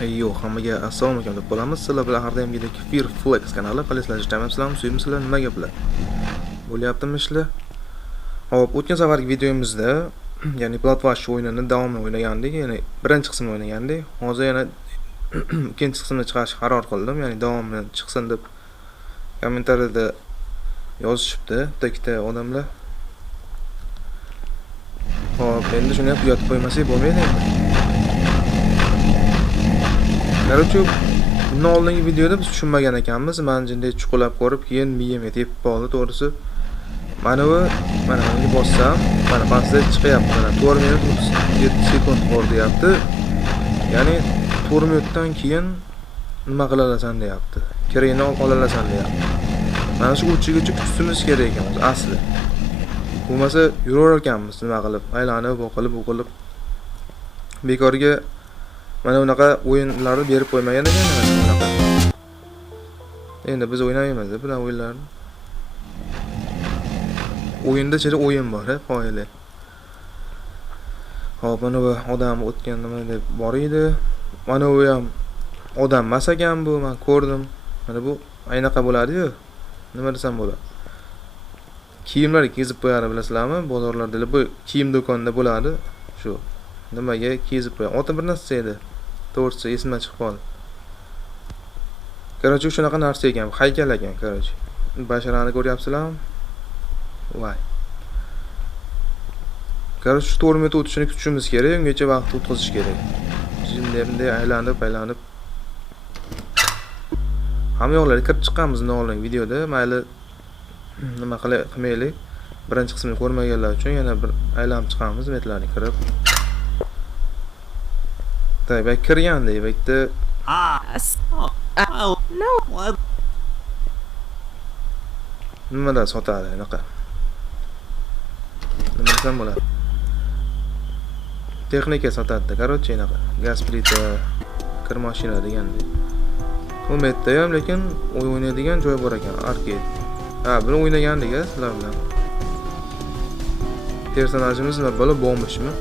Yo'q, hammaga assalomu alaykum deb qolamiz. Sizlar bilan har doimgidek Fear Flex kanali. Qalaysizlar, tamom, suyimsizlar, nima gaplar? Bo'lyaptimi ishlar? Hop, o'tgan safargi videomizda, ya'ni Bloodwash o'yinini davomini o'ynagandik, ya'ni birinchi qismini o'ynagandik. Hozir yana ikkinchi qismini chiqarishga qaror qildim, ya'ni davomi chiqsin deb kommentariyada yozishibdi, ikkita odamlar. Hop, endi shuni ham tugatib qo'ymasak bo'lmaydi endi. Короче, bundan oldingi videoda biz tushunmagan ekanmiz. Men jinday chuqurlab ko'rib, keyin miyamga tepib qoldi, to'g'risi. Mana bunga bossam, mana pastda chiqyapti. Mana 4 minut 37 sekund bor deyapti. Ya'ni 4 minutdan keyin nima qilalasan deyapti. Kerakni olalasan deyapti. Mana shu uchigacha kutishimiz kerak ekan asli. Bo'lmasa yurar ekanmiz nima qilib, aylanib, o'qilib. Bekorga mana bunaqa o'yinlarni berib qo'ymagan ekan mana bunaqa. Endi biz o'ynaymiz bular o'yinlarni. O'yinda chira o'yin bor, qoyili. Hop, mana bu odam o'tgan nima deb bor edi. Mana bu ham odam emas ekan bu, men ko'rdim. Mana bu aynaqa bo'ladi-yu. Nima desam bo'ladi? Kiyimlar kezib qo'yadi, bilasizlarmi? Bozorlarda bu kiyim do'konida bo'ladi. Shu nimaga kezib qo'yadi? Oti bir narsa edi. To'g'risi esimdan chiqib qoldi. Короче, shunaqa narsa ekan, haykal ekan, короче. Basharani ko'ryapsizlarmi? Voy. Короче, 4 minut o'tishini kutishimiz kerak, ungacha vaqt o'tkazish kerak. Bunday aylanib. Hamma yoqlarga kirib chiqqanmiz oldingi videoda. Mayli nima qilmaylik. Birinchi qismini ko'rmaganlar uchun yana bir aylanib chiqamiz, metlarga kirib. Tabii kirganda bitta no. Nimadan sotadi anaqa? Nima desam bo'ladi? Texnika sotadi, короче, anaqa. Gaz plita, kir mashina degandek. Bu metda ham, lekin o'ynaydigan joy bor ekan, arcade. Ha, buni o'ynagandik, sizlar bilan. Personajimiz nima bo'la bombishmi?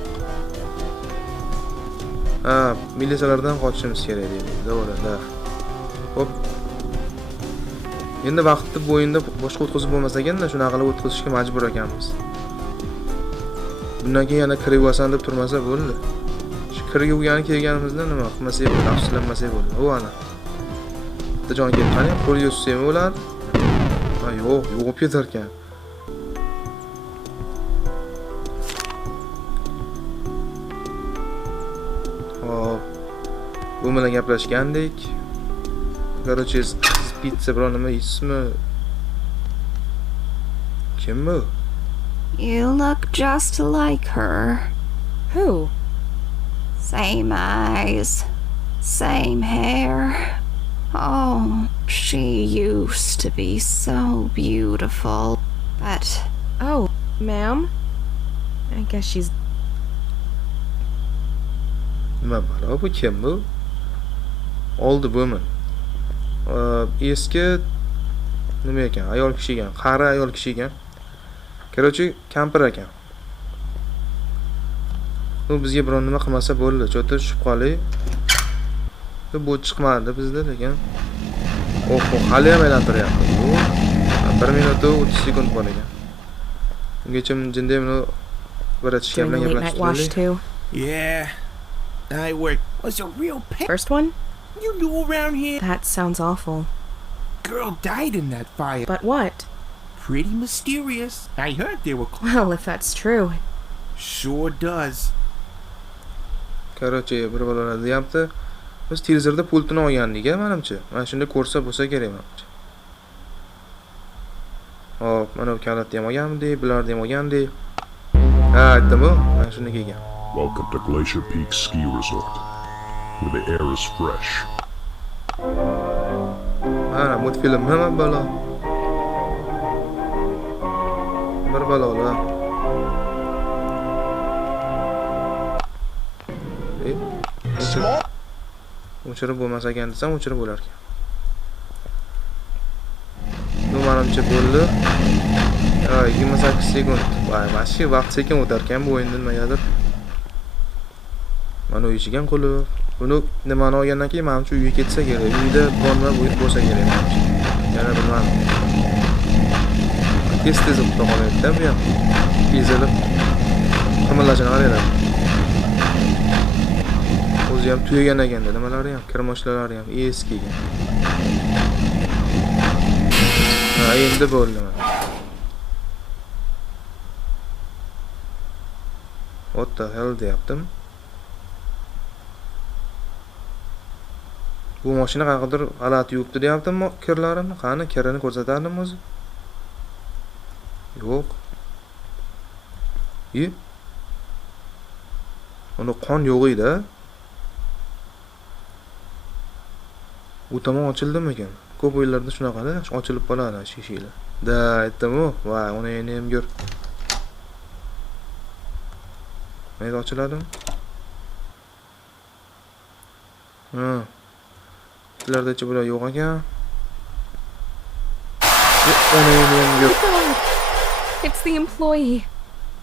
Ha, militsiyalardan qochishimiz kerak deydi. To'g'ri, Hop. Endi vaqtni bu o'yinda boshqa o'tkazib bo'lmas ekanda, shunaqa qilib o'tkazishga majbur ekanmiz. Bundan keyin yana kirib olsan deb turmasa bo'ldi. Shu kirib kelganimizda nima qilmasak bo'ldi, afsuslanmasak bo'ldi. U ana. Bitta jon kelib qani, qo'lga tushsam bo'lar. Ha, yo'q, yo'q ketar ekan. Hop. Bu bilan gaplashgandik. Короче, pizza biron nima yeysizmi? Kim bu? You look just like her. Who? Same eyes, same hair. Oh, she used to be so beautiful. But Oh, ma'am? I guess she's... Nima balo bu kim bu? Old woman. Eski nima ekan? Ayol kishi ekan, qari ayol kishi ekan. Короче, kampir ekan. U bizga biron nima qilmasa bo'ldi, cho'ta tushib qolaylik. Bu chiqmadi bizda, lekin hali ham aylantiryapti. 1 minut 30 sekund bor ekan. Ungacha jinday buni biratishga Doing bilan the late night wash gaplashtirdik. too? Yeah, I work. Was a real pain. First one? You knew around here? That sounds awful. Girl died in that fire. But what? Pretty mysterious. I heard they were. Well, if that's true. Sure does. Короче, bir balolar deyapti. Biz televizorda pultini olgandik-a, menimcha. Mana shunda ko'rsa bo'lsa kerak menimcha. Hop, mana bu kalitni ham olgandik, bularni ham olgandik. Ha, aytdim-ku, mana shunda kelgan. Welcome to Glacier Peak Ski Resort, where the air is fresh. Mana multfilm nima balo? Bir balolar. O'chirib bo'lmas ekan desam, o'chirib bo'lar ekan. Bu menimcha bo'ldi. 28 sekund. Voy, mashina vaqt sekin o'tar ekan bu o'yinda nimagadir. Mana u ichigan qulib. Buni nimani olgandan keyin menimcha uyga ketsa kerak. Uyda borma bo'lsa kerak menimcha. Yana bilmadim. Tez o'qib qolyapti bu ham. Ezilib qimirlashini qaranglar. O'zi ham tugagan ekanda, nimalari ham, kirmoshlalari ham eski ekan. Ha, endi bo'ldi mana. What the hell deyaptim. Bu mashina qayerdir g'alati yuribdi deyaptimmi kirlarini? Qani kirini ko'rsatardim o'zi. Yo'q. Uni qon yo'q edi. Bu tomon ochildimi ekan? Ko'p o'yinlarda shunaqa-da, ochilib qoladi shishiklar. Da, aytdim-ku, va uni endi ham ko'r. Mayda ochiladimi? Ha. Sizlarda bular yo'q ekan. Uni endi ham ko'r. God! It's the employee.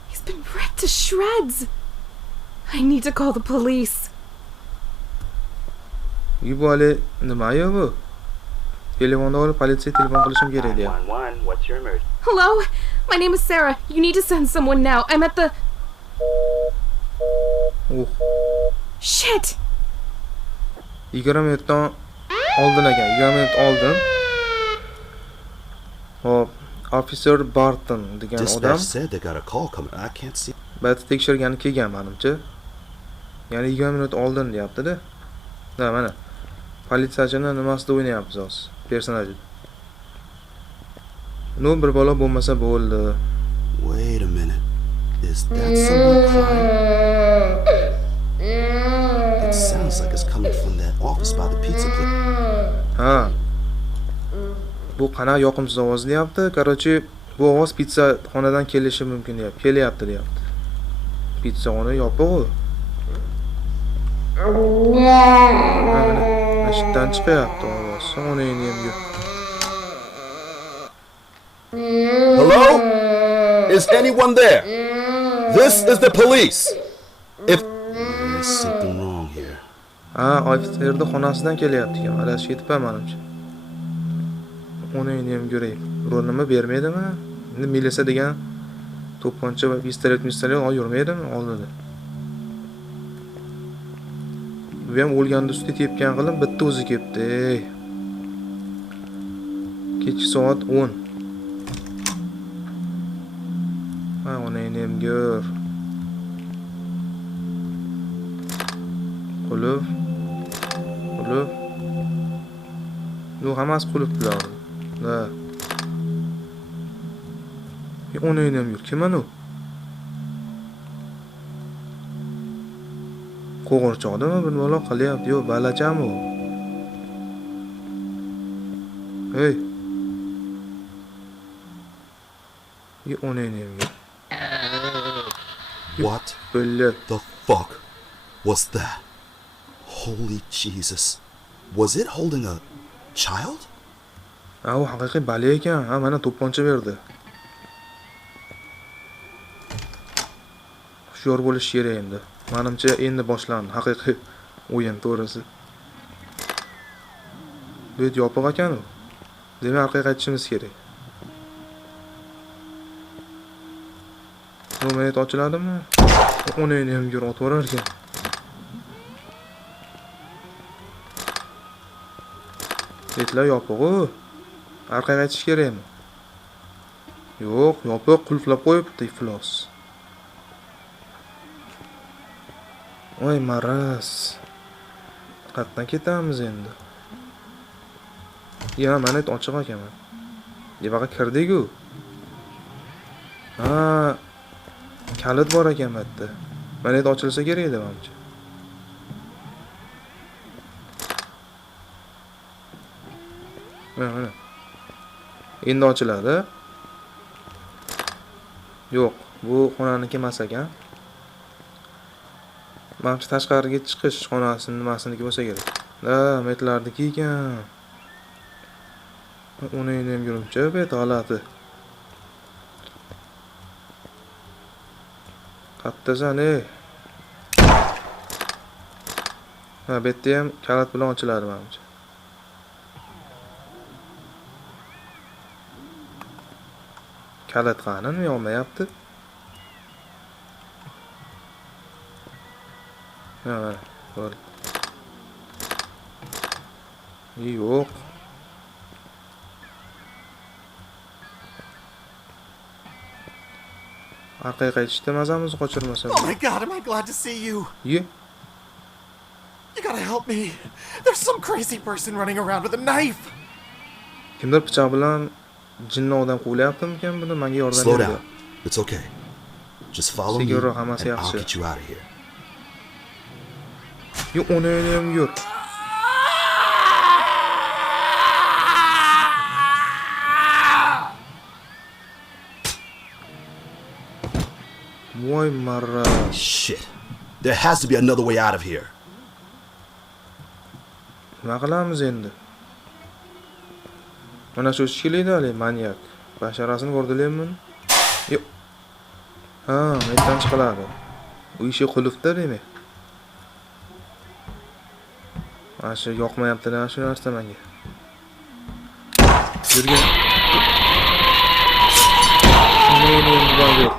He's been ripped to shreds. I need to call the police. Bu hali nima-yu bu? Telefonni olib politsiyaga telefon qilishim kerak deyapti. 911, what's your emergency? Hello? My name is Sarah. You need to send someone now. I'm at the... Oh, Shit! 20 minutdan oldin ekan, 20 minut oldin. Hop, Officer Barton degan odam Dispatch said they got a call coming. I can't see. bayta tekshirgani kelgan menimcha. Ya'ni 20 minut oldin deyapti-da. Da mana. Politsiyachini nimasida o'ynayapmiz hozir? Personaj. No bir bola bo'lmasa bo'ldi. Wait a minute. Is that someone crying? It sounds like it's coming from that office by the pizza place. Ha. Bu qanaqa yoqimsiz ovoz deyapti. Короче, bu ovoz pizza xonadan kelishi mumkin deyapti. Kelyapti deyapti. Pizza xona yopiq-ku. Eshikdan chiqyapti ovoz. Uni endi ham yo'q. Hello? Is anyone there? This is the police. If There's something wrong here. Ha, ofitserni xonasidan kelyapti ekan. Adashib ketibman menimcha. Uni endi ham ko'ray. Rolnimi bermaydimi? Endi milisa degan to'pponcha va pistolet yurmaydimi oldida? Bu ham o'lganda usti tepgan qilib bitta o'zi kelibdi. Kechki soat 10. Ha, uni endi ham ko'r. Qulf. Bu hammasi qulf bilan. Da. Uni endi ham yur. Kim anu? Qo'g'irchoqdami bir bola qilyapti? Yo'q, balachami u? Hey. Uni endi ham yur. What Bella. the fuck was that? Holy Jesus. Was it holding a child? Ha, u haqiqiy bala ekan. Ha, mana to'pponcha berdi. Hushyor bo'lish kerak endi. Menimcha endi boshlandi haqiqiy o'yin to'g'risi. Bu yer yopiq ekan u. Demak, orqaga qaytishimiz kerak. Bu mayt ochiladimi? Uni endi ham yur otvorar ekan. Etlar yopiq-ku. Orqaga qaytish kerakmi? Yo'q, yopiq, qulflab qo'yibdi, iflos. Voy maras. Qatdan ketamiz endi. Ya, mana et ochiq ekan. Debaqa kirdik-ku. Ha, kalit bor ekan bu yerda. Mana et ochilsa kerak edi menimcha. Mana. Endi ochiladi. Yo'q, bu xonaniki emas ekan. Menimcha tashqariga chiqish xonasini nimasiniki bo'lsa kerak. Da, metlardiki ekan. Uni endi ham yuribchi, bet g'alati. Qattasan, ey. Ha, bu yerda ham kalit bilan ochiladi menimcha. Kalit qani? Yo'lmayapti. Ha, bo'ldi. Yo'q. Orqaga qaytishda mazamizni qochirmasa. Oh my god, am I glad to see you! Ye. You gotta help me. There's some crazy person running around with a knife. Kimdir pichoq bilan jinni odam quvlayaptimikan buni? Menga yordam Slow bering. down. It's okay. Just follow me, Sigurro and hammasi I'll yaxshi. get you out of here. Yo'q, uni ham yur. Voy marra. Shit. There has to be another way out of here. Nima qilamiz endi? Mana shu shikilida hali manyak. Basharasini ko'rdilarmi? Yo'q. Ha, metdan chiqiladi. U ishi qulfda demak. Mana shu yoqmayapti-da shu narsa menga. Yurgan. Yo'q.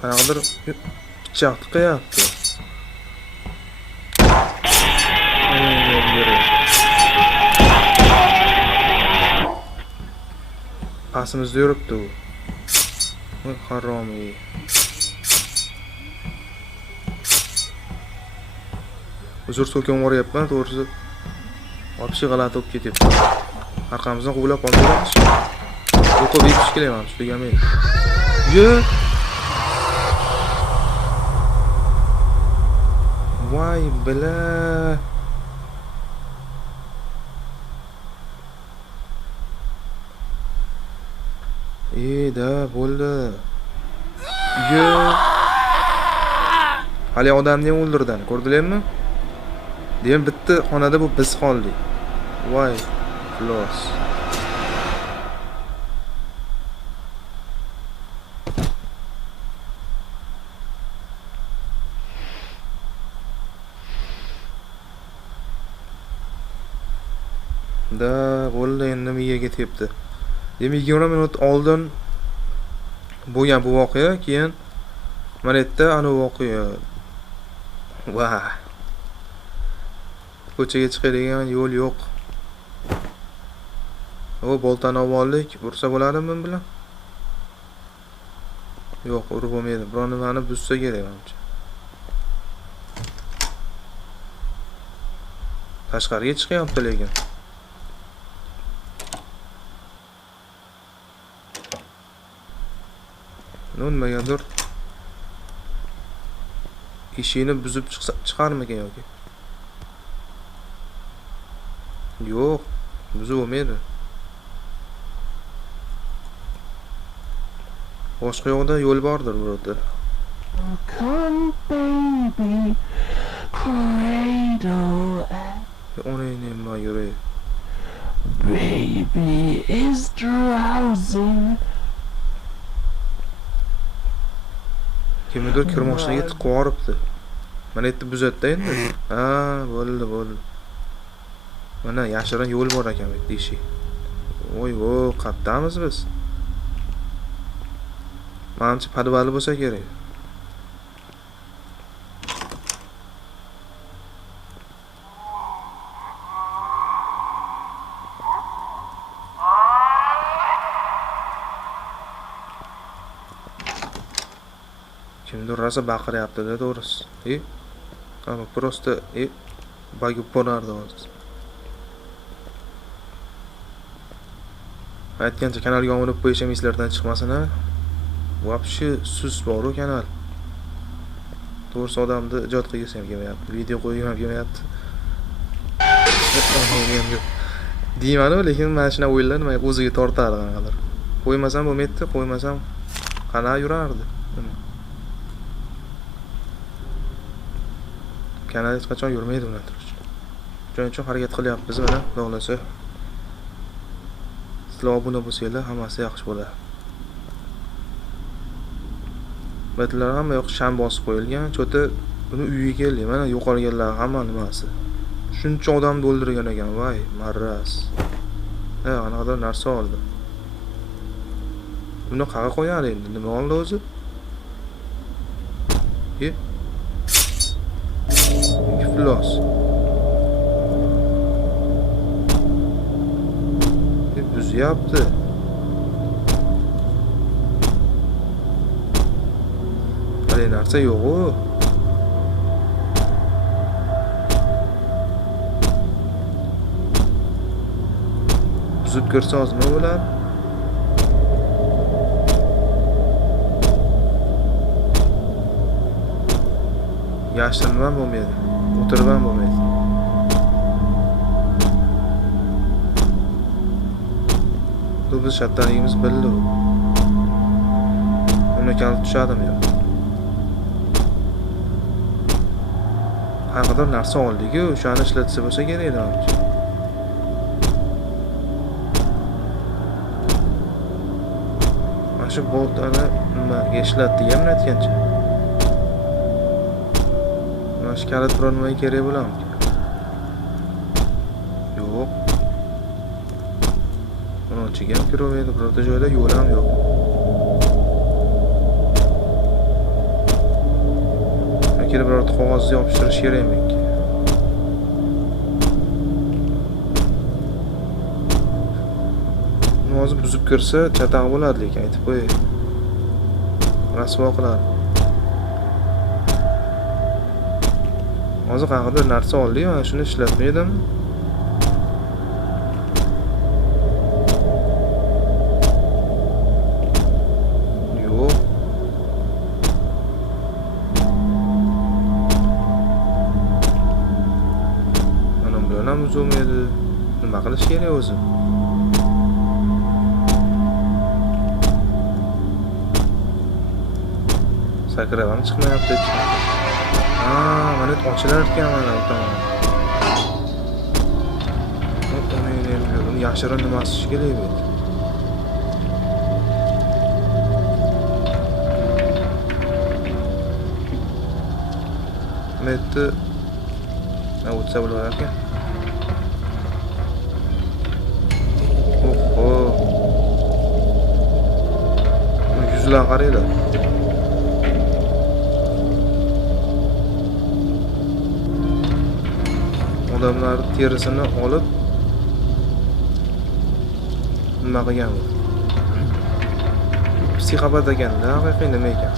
Qanaqadir pichoq tiqyapti. Pasimizda yuribdi u. Voy haromiy. Uzr so'kin boryapman, to'g'risi. Вообще g'alati bo'lib ketyapti. Orqamizdan quvlab qoldiramiz. O'qib yetish kelayman, tushligan men. Ye. Voy bila. Da bo'ldi. Yo. Hali odamni ham o'ldirdan, ko'rdilarmi? Demak bitta xonada bu biz qoldik. Voy, xlos. Da bo'ldi, endi miyaga tepdi. Demak 20 minut oldin bo'lgan bu voqea, keyin mana yerda ana voqea. Va. Ko'chaga chiqadigan yo'l yo'q. O boltani oldik, ursa bo'ladimi men bilan? Yo'q, urib bo'lmaydi. Biron nimani buzsa kerak menimcha. Tashqariga chiqyapti lekin. Nimagadir ishini buzib chiqarmagan yoki? Yo'q, buzib olmaydi. Boshqa yoqda yo'l bordir bu yerda. Come baby, cradle Ona nima yuray. baby is drowsing. Kimdir kirmoqchiga tiqib yoribdi. Mana yerda buzatda endi. Ha, bo'ldi. Mana yashirin yo'l bor ekan bu eshik. Voy, qaddamiz biz. Menimcha podvali bo'lsa kerak. Kimdir rosa baqiryapti-da, to'g'risi. Просто bagib borardi hozir. Aytgancha kanalga obuna qo'yishim eslardan chiqmasin ha. Вообще sus bor-ku kanal. To'g'risi odamni ijod qilgisi ham kelmayapti. Video qo'yishim ham kelmayapti. Deyman-ku, lekin mana shuna o'yinlar nima o'ziga tortardi qanaqadir. Qo'ymasam bo'lmaydi, qo'ymasam qana yurardi. Kanal hech qachon yurmaydi undan turib. Shuning uchun harakat qilyapmiz mana, xohlasa. Sizlar obuna bo'lsanglar, hammasi yaxshi bo'ladi. Betlar ham yo'q, sham bosib qo'yilgan. Cho'ta Buni uyiga keldi. Mana yo'qolganlar hamma nimasi. Shuncha odamni o'ldirgan ekan, voy, marras. Qanaqadir narsa oldi. Buni qayerga qo'yar endi? Nima oldi o'zi? Iflos. Buzyapti. Hali narsa yo'q-ku. Buzib ko'rsa ozmi bo'ladi? Yashirinib ham bo'lmaydi. O'tirib ham bo'lmaydi. Biz shattanligimiz bildi. Uni kalit tushadimi yo'q? Qanaqadir narsa oldik-ku, o'shani ishlatsa bo'lsa kerak edi menimcha. Mana shu boltani nimaga ishlatdi ham aytgancha. Mana shu kalit biror nimaga kerak bo'larmi? Yo'q. Buni ichiga ham kiraveradi, birorta joyda yo'l ham yo'q. Kelib birorta qog'ozni yopishtirish kerakmi? Hozir buzib ko'rsa chataq bo'ladi, lekin aytib qo'yay. Rasvo qiladi. Hozir qanaqadir narsa oldi, mana shuni ishlatmaydim. Yo'q. Mana bilan ham uzolmaydi. Nima qilish kerak o'zi? Sakrab ham chiqmayapti. Mana ochilar ekan mana tamom. Uni yashirin nimasi ish kerak bu? Metni o'tsa bo'lar ekan. Yuzlar qaraylar. Odamlar terisini olib nima qilgan bu? Psixopat ekanda, haqiqiy nima ekan?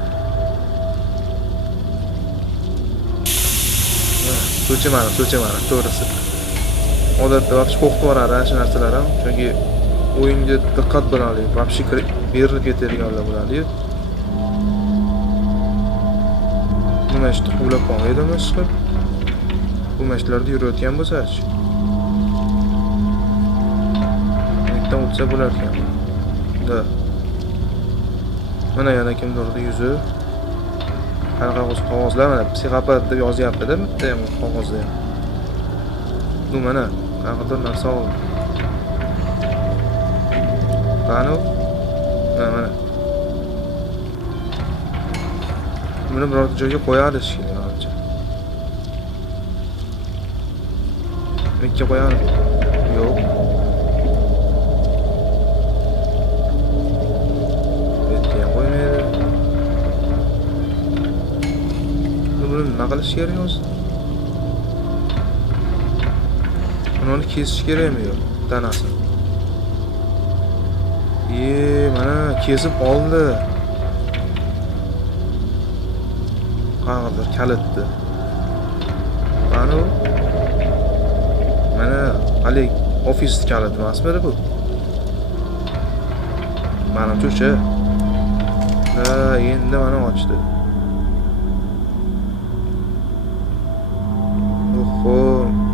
So'chimani, to'g'risi. Odatda vaqt qo'rqib boradi shu narsalar ham, chunki o'yinga diqqat bilan oling, vaqt berilib ketadiganlar bo'ladi-yu. Nima ishni quvlab qolmaydimi chiqib? Bu mashlarda yurayotgan bo'lsa-chi. Netdan o'tsa bo'lar ekan. Da. Mana yana kimdirning yuzi. Qanaqa qog'ozlar mana psixopat deb yozyapti-da bitta ham qog'ozda ham. Bu mana qanaqadir narsa oldi. Qani? Mana. Buni biror joyga qo'yadi shekilli. Mikka qo'yadi. Yo'q. Betga qo'ymaydi. Buni nima qilish kerak o'zi? Uni kesish kerakmi yo'q? Tanasini. Mana kesib oldi. Qanaqadir kalitdi. Qani? Mana hali ofis kaliti emasmi bu? Manimcha. Endi mana ochdi. Oho,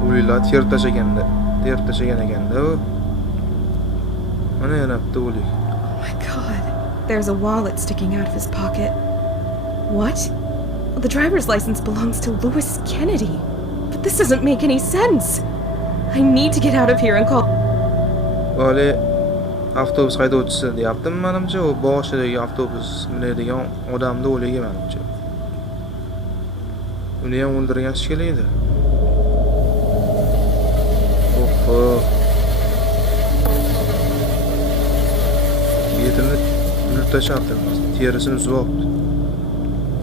uylar ter tashagan ekanda u. Mana yana bitta o'lik. Oh my god. There's a wallet sticking out of his pocket. What? The driver's license belongs to Louis Kennedy. But this doesn't make any sense. I need to get out of here and call. Vale, avtobus haydovchisi deyaptim menimcha, u boshidagi avtobus minadigan odamni o'ligi menimcha. Uni ham o'ldirgan shekilli edi. Oho. Betini tashlabdi. Terisini uzibdi.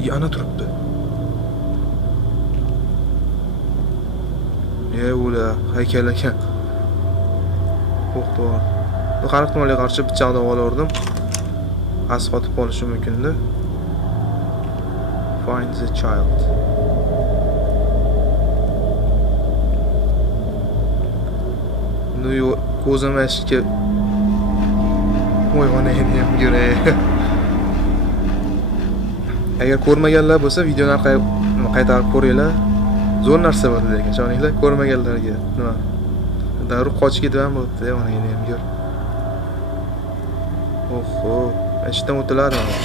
Yana turibdi. Ular haykal ekan. To'xtor. Har ehtimolga qarshi pichoqni olib asqotib qolishi mumkin-da. Find the child. Ko'zim eshikka voy ham yuray. Agar ko'rmaganlar bo'lsa, videoni qaytarib ko'ringlar. Zo'r narsa bo'ldi lekin, ishoninglar, ko'rmaganlarga. Nima? Darrov qochib ketgan bo'libdi, mana ham ko'r. Oho, eshikdan o'tiladimi?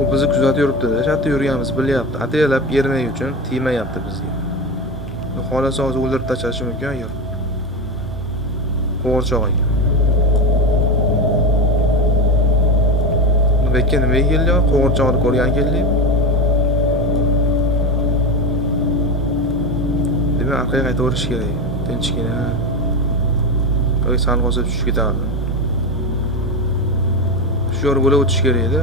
U bizni kuzatib yuribdi-da, shatda yurganimiz bilyapti. Ataylab yermay uchun tiymayapti bizga. Xohlasa o'zi o'ldirib tashlashi mumkin agar. Qo'g'irchoq ekan. Bekka nima keldi? Qo'g'irchoqni ko'rgan keldi. Demak, orqaga qaytaverish kerak. Tinchgina. Yo'q, sal qolsa tushib ketardi. Shu yo'l bo'lib o'tish kerak edi.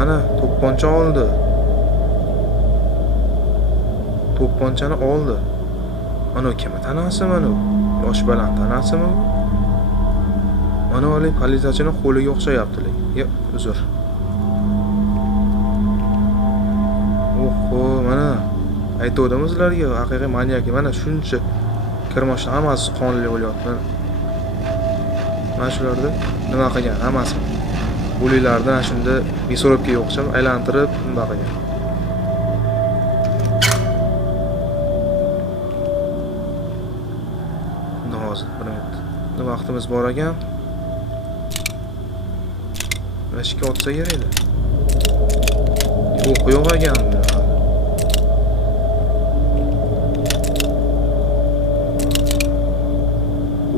Mana to'pponcha oldi. To'pponchani oldi. Mana kim tanasi mana u? Yosh baland tanasimi u? Mana o'lik politsiyachining qo'liga o'xshayapti lekin. Yo'q, uzr. Oho, mana aytdim sizlarga, haqiqiy manyak. Mana shuncha kirmoshlar hammasi qonli bo'lyapti. Mana shularda nima qilgan hammasi. O'liklardan shunda misorobga o'xshab aylantirib nima qilgan. Hozir bir vaqtimiz bor ekan. Mashika otsa kerak edi. O'q yo'q ekan.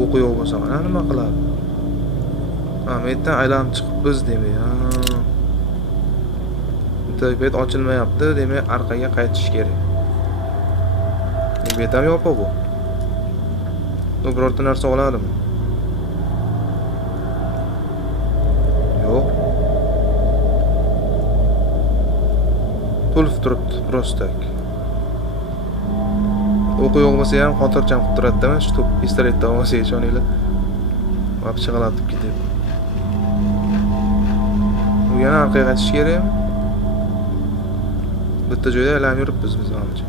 O'q yo'q bo'lsa mana nima qiladi? Ahmetdan aylanib chiqibmiz demak. Bitta bet ochilmayapti, demak orqaga qaytish kerak. Bu bet ham yopiq bu. Birorta narsa oladimi? Yo'q. Qulf turibdi, prostak. O'q yo'q bo'lsa ham xotirjam qilib turadi-da, shu pistoletdan olsa ishoninglar. Vaqt chig'alatib ketadi. Bu yana orqaga qaytish kerak. Bitta joyda aylanib yuribmiz biz hozir.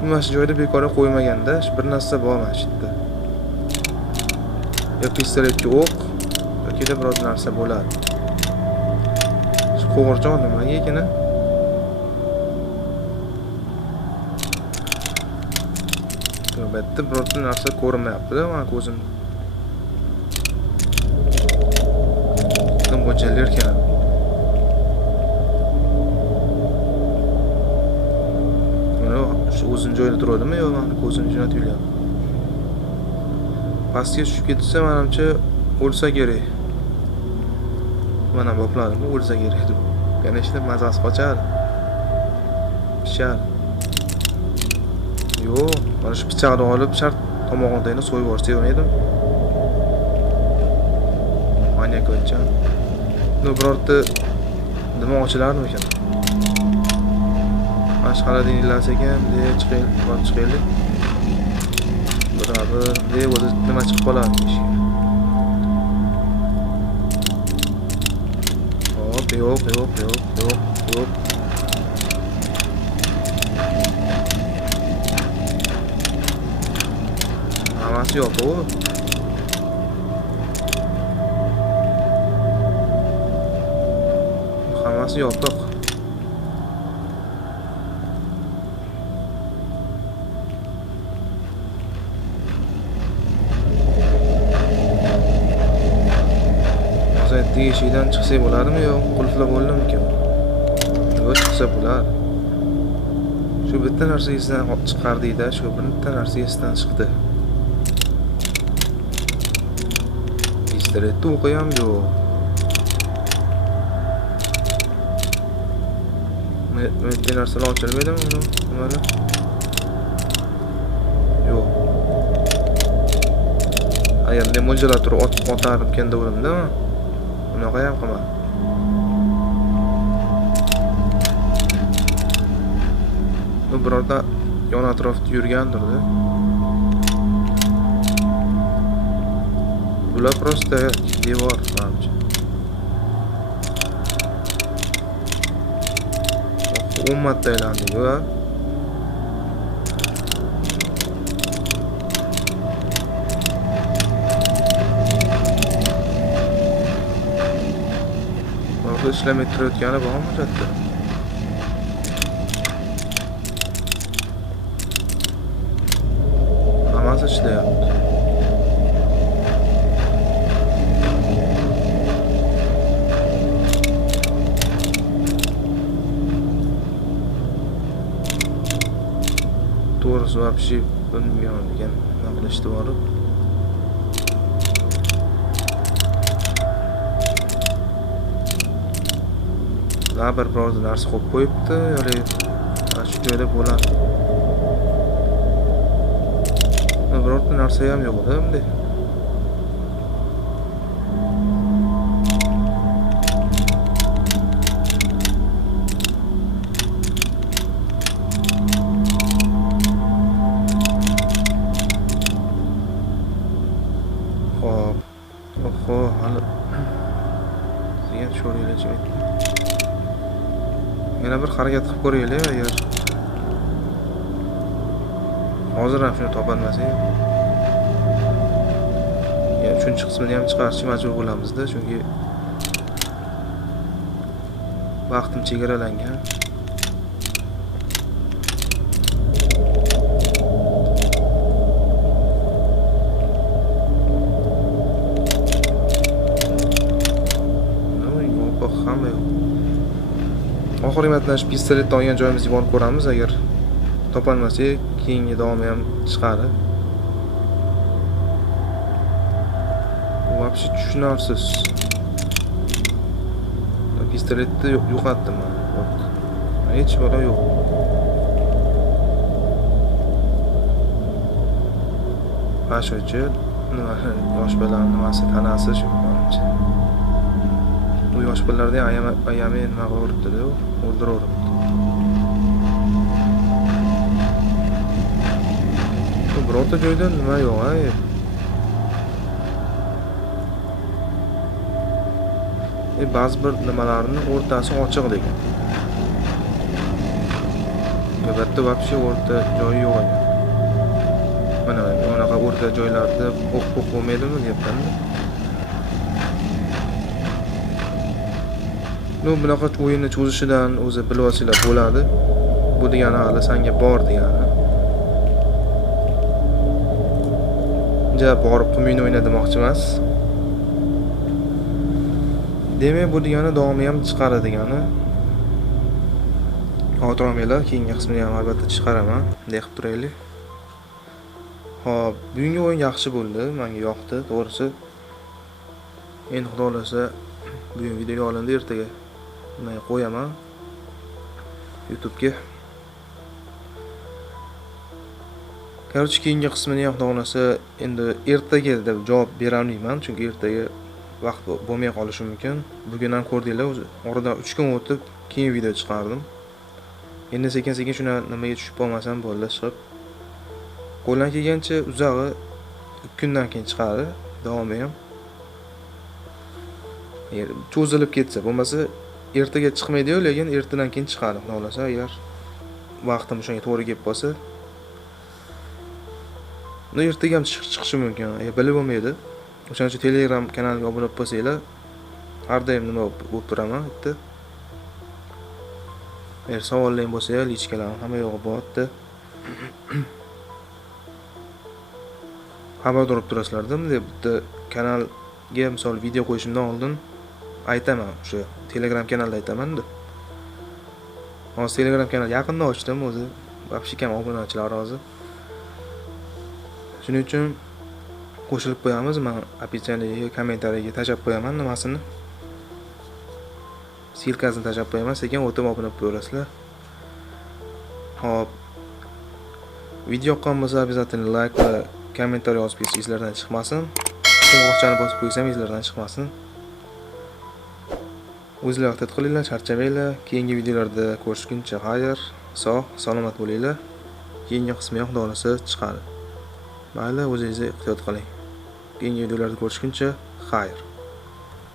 Mana shu joyda bekorga qo'ymaganda, bir narsa bor mana shu yerda. Yo pistoletga o'q, yoki biror narsa bo'ladi. Shu qo'g'irchoq nimaga ekan? Albatta biror narsa ko'rinmayapti-da, mana ko'zim. Kim bo'jalar ekan? O'zini joyida turadimi yo meni ko'zim jo'natib yuryapti. Pastga tushib ketsa, menimcha o'lsa kerak. Mana bopladim, o'lsa kerak deb. Yana ishda mazasi qochadi. Pishar. Yo'q, mana shu pichoqni olib shart tomog'ini so'yib yuborsa yemaydim. Manyak o'yincha. No birorta nima ochilarmi ekan? Mashg'alada inilasa ekan, de chiqaylik. Biraber, de o'zi nima chiqib qoladi ishga. Hop, yo'q. Hammasi yo'q-ku. Hammasi yopiq. Eshikdan chiqsak bo'ladimi yo qulflab bo'ldimikan? Yo, chiqsa bo'ladi. Shu bitta narsa esidan chiqardikda, shu bitta narsa esidan chiqdi. Pistoletni o'qi ham yo'q. Bitta narsalar ochilmaydimi uni? Nimani? Yo'q. Agar men mo'ljalab turib otarib kenda bo'limdami? Unaqa ham qilma. Bu birorta yon atrofda yurgandirdi. Bular просто devor sanchi. Ummat aylandi va orada ishlamay turayotgani bormi katta? Hammasi ishlayapti. To'g'risi вообще bilmayman degan naqlishdi borib. birorta narsa qo'yib qo'yibdi, yo'li shu joyda bo'ladi. Birorta narsa ham yo'q-da bunday. Hali degan sho'riylarcha aytdi. Yana bir harakat qilib ko'raylik agar hozir ham shuni topolmasak. Ya 3-qismini ham chiqarishga majbur bo'lamiz-da, chunki vaqtim chegaralangan. Oxirgi marta shu pistoletni olgan joyimizga borib ko'ramiz, agar topolmasak, keyingi davomi ham chiqadi. Вообще tushunarsiz. Pistoletni yo'qotdim men. Hech balo yo'q. Pashochi nima yosh bolalar nimasi tanasi shu menimcha. Bu yosh bolalarda ayami nima qilibdi-da, o'ldiraveribdi. Bu birorta joyda nima yo'q-ay. Ba'zi bir nimalarning o'rtasi ochiq lekin. Albatta вообще o'rta joyi yo'q ekan. Mana bunaqa o'rta joylarda o'q bo'lmaydimi deyapman-da. Bunaqa o'yinni cho'zishidan o'zi bilib olsanglar bo'ladi. Bu degani hali senga bor degani. Ja borib o'yin o'yna demoqchi emas. Demak, bu degani davomi ham chiqaradi degani. Xotiromlar keyingi qismini ham albatta chiqaraman, deb turaylik. Xo'p, bugungi o'yin yaxshi bo'ldi, menga yoqdi, to'g'risi. Endi xudo xolasa bugun video olindi, ertaga men qo'yaman YouTube'ga. Короче, keyingi qismini ham xudo xolasa endi ertaga deb javob bera olmayman, chunki ertaga vaqt bo'lmay qolishi mumkin. Bugun ham ko'rdinglar, oradan 3 kun o'tib keyin video chiqardim. Endi sekin-sekin shuna nimaga tushib qolmasam bo'ldi, chiqib. Qo'ldan kelgancha uzog'i 2 kundan keyin chiqadi, davomi ham. Cho'zilib ketsa, bo'lmasa ertaga chiqmaydi-yu, lekin ertadan keyin chiqadi, xudo xolasa, agar vaqtim o'shanga to'g'ri kelib qolsa. Ertaga ham chiqishi mumkin, bilib bo'lmaydi. O'shaning uchun Telegram kanaliga obuna bo'lsanglar, har doim nima bo'lib turaman, bitta. Agar savollaring bo'lsa, lichkalar hamma yo'g'i borda. Xabar berib turasizlar-da, bunday bitta kanalga misol video qo'yishimdan oldin aytaman, o'sha Telegram kanalda aytaman-da. Hozir Telegram kanal yaqinda ochdim o'zi. Вообще kam obunachilar hozir. Shuning uchun qo'shilib qo'yamiz. Men opisiyaga, kommentariyaga tashlab qo'yaman nimasini. Silkasini tashlab qo'yaman. Sekin o'tib obuna bo'lib qo'yasizlar. Hop. Video yoqqan bo'lsa, обязательно like va kommentariy yozib qo'ysangiz izlardan chiqmasin. Qo'ng'iroqchani bosib qo'ysam izlardan chiqmasin. O'zingizlar ehtiyot qilinglar, charchamanglar. Keyingi videolarda ko'rishguncha xayr, sog', salomat bo'linglar. Keyingi qismi ham xudo xolasa chiqadi. Mayli, o'zingizni ehtiyot qiling. Keyingi videolarda ko'rishguncha xayr.